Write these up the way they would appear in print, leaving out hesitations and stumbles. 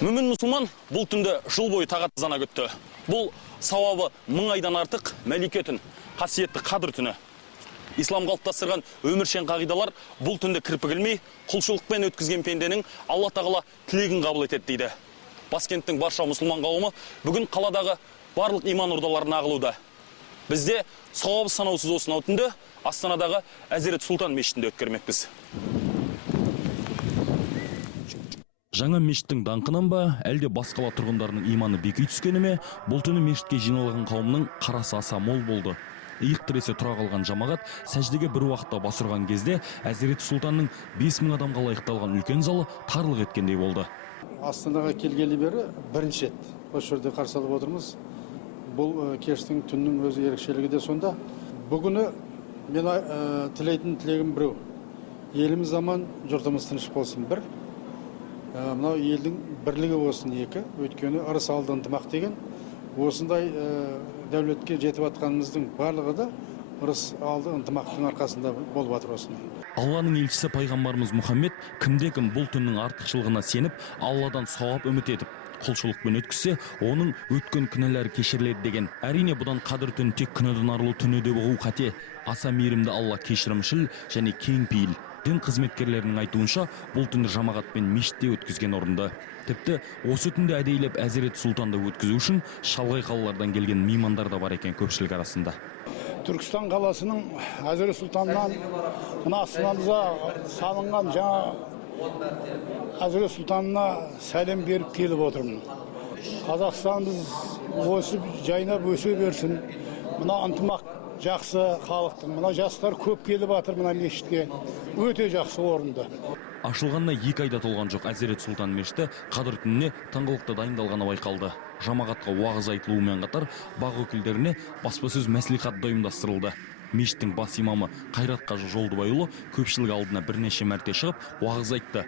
Мүмін мұсылман бұл түнді жыл бойы тағатсыздана күтті. Бұл сауабы 1000 айдан артық мәлике түн, қасиетті қадір түні. Ислам қалыптастырған өміршең қағидалар бұл түнді кірпік ілмей, құлшылықпен өткізген пенденің Алла тағала тілегін қабыл етеді дейді. Баскенттің барша мұсылман қауымы бүгін қаладағы барлық иман ордаларына ағылуда. Бізде сауабы санаусыз осынау түнді Астанадағы Әзірет Сұлтан мешітінде өткермекпіз. Жаңа мешіттің даңқынан ба, әлде басқала тұрғындарының иманы беки түскені ме, бұл түні мешітке жиналған қауымның қарасы аса мол болды. Иық тіресе тұра қалған жамағат сәждеге бір уақытта бас ұрған кезде Әзірет Сұлтанның 5000 адамға лайықталған үлкен залы тарлық еткендей болды. Астанаға келгелі бері бірінші рет осы жерде қарсы алып отырмыз. Бұл кештің түннің өзі ерекшелігі де сонда. Бүгіні мен тілейтін тілегім біреу. Еліміз аман, жұртымыз тыныш болсын бір. Мынау елдің бірлігі болсын екі. Өйткені ырыс алды ынтымақ деген. Осындай дәулетке жетіп атқанымыздың барлығы да ырыс алды ынтымақтың арқасында болып жатыр осындай. Алланың елшісі пайғамбарымыз Мұхаммед кімде-кім бұл түннің артықшылығына сеніп, Алладан сауап үміт етіп, құлшылықпен өткізсе, оның өткен күнәлері кешіріледі деген. Әрине бұдан қадір түн тек күнәдан арылу түні деп ұғу қате. Аса мейірімді Алла кешірімшіл және кеңпейіл. Дін қызметкерлерінің айтуынша, бұл түнді жамағатпен мешітте өткізген орынды. Тіпті осы түнді әдейілеп Әзірет Сұлтанды өткізу үшін шалғай қалалардан келген меймандар да бар екен көпшілік арасында. Түркістан қаласының Әзірет Сұлтаннан мына астанамызға салынған жаңа Әзірет Сұлтанына сәлем беріп келіп отырмын. Қазақстанымыз өсіп, жайнап өсе берсін. Мына ынтымақ жақсы халықтың. Мына жастар көп келіп жатыр мына мешітке. Өте жақсы орынды. Ашылғанына 2 айда толған жоқ Әзірет Сұлтан мешіті қадір түніне тыңғылықты дайындалғаны байқалды. Жамағатқа уағыз айтылуымен қатар бақ өкілдеріне баспасөз мәслихат ұйымдастырылды. Мешіттің бас имамы Қайрат Қажы Жолдыбайұлы көпшілік алдына бірнеше мәрте шығып уағыз айтты.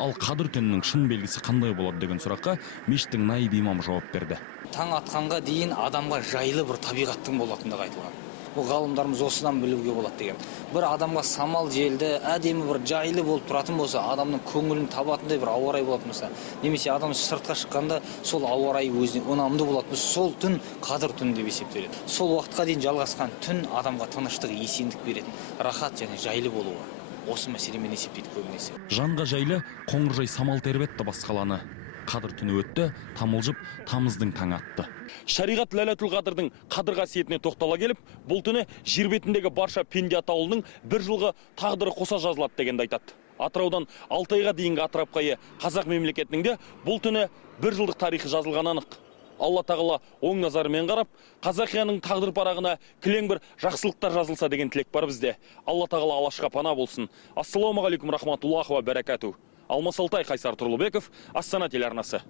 Ал қадір түнінің шын белгісі қандай болады деген сұраққа мешіттің наиб имамы жауап берді. Таң атқанға дейін адамға жайлы бір табиғаттың болатындығы айтылған. Бұл ғалымдарымыз осыдан білуге болады деген. Бір адамға самал желді, әдемі бір жайлы болып тұратын болса, адамның көңілін табатындай бір ауа райы болатын болса, немесе адам сыртқа шыққанда сол ауа райы өзіне ұнамды болатын болса, сол түн қадір түн деп есептеледі. Сол уақытқа дейін жалғасқан түн адамға тыныштық, есендік беретін, рахат және жайлы болуы. Осы мәселемен есептейді көбінесе. Жанға жайлы қоңыржай самал тербетті бас қаланы. Қадір түні өтті, тамылжып, тамыздың таң атты. Шариғат Ләйләтул Қадырдың қадір қасиетіне тоқтала келіп, бұл түні жер бетіндегі барша пенде атаулының бір жылғы тағдыры қоса жазылады дегенді айтады. Атыраудан Алтайға дейінгі атырапқайы қазақ мемлекетінің де бұл түні бір жылдық тарихы жазылған анық. Алла тағала оң назарымен қарап, Қазақияның тағдыр парағына кілең бір жақсылықтар жазылса деген тілек бар бізде. Алла тағала алашқа пана болсын. Ассаламу алейкум рахматуллахи ва баракату. Алмас Алтай, Қайсар Тұрлыбеков, Астана телеарнасы.